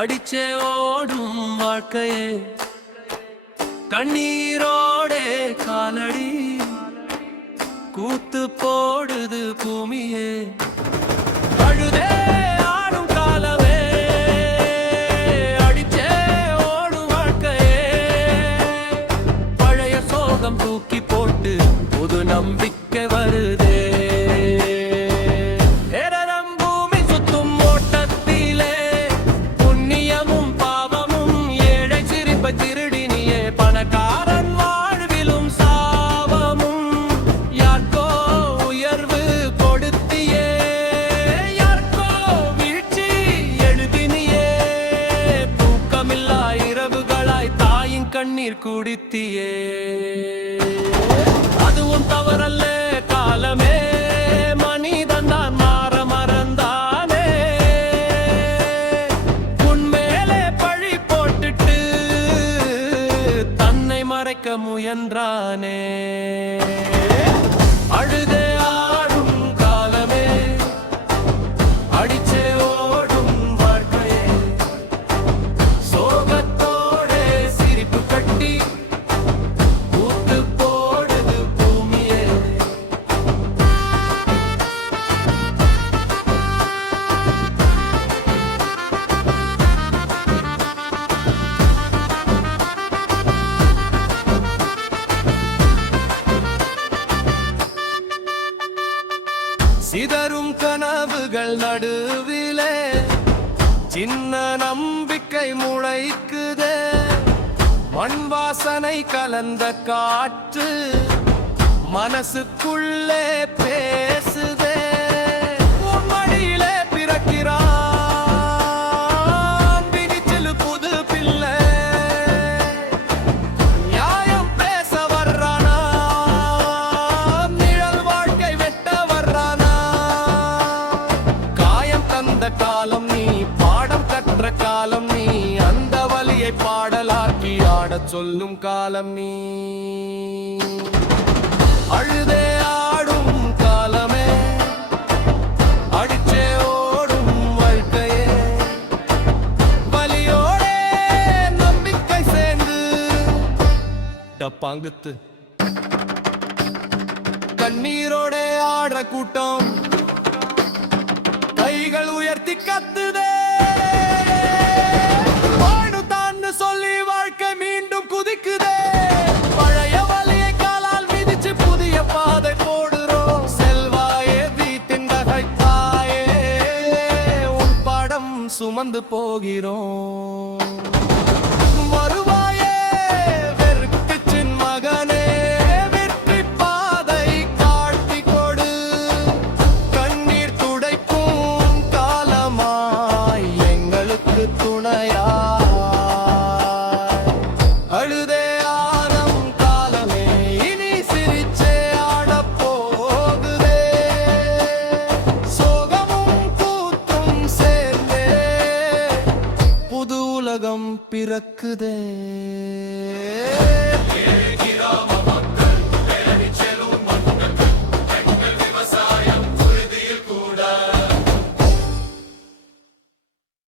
அடிச்சே ஓடும் வாழ்க்கையே. கண்ணீரோடே காலடி. கூத்து போடுது கண்ணீர் குடித்தியே. அதுவும் தவறல்ல காலமே. மனிதன் தான் மாற மறந்தானே. உன்மேலே பழி போட்டுட்டு தன்னை மறைக்க முயன்றானே. அழுதே எங்கள் நடுவிலே சின்ன நம்பிக்கை முளைக்குதே. மண் வாசனை கலந்த காற்று மனசுக்குள்ளே பே வாழச் சொல்லும் காலம் நீ. அழுதே ஆடும் காலமே. அடிச்சே ஓடும் வாழ்க்கையே. வலியோட நம்பிக்கை சேர்ந்து டப்பாங்குத்து. கண்ணீரோட ஆடுற கூட்டம் கைகள் உயர்த்தி கத்துதே. சுமந்து போகிறோம். உலகம் பிறக்குதே.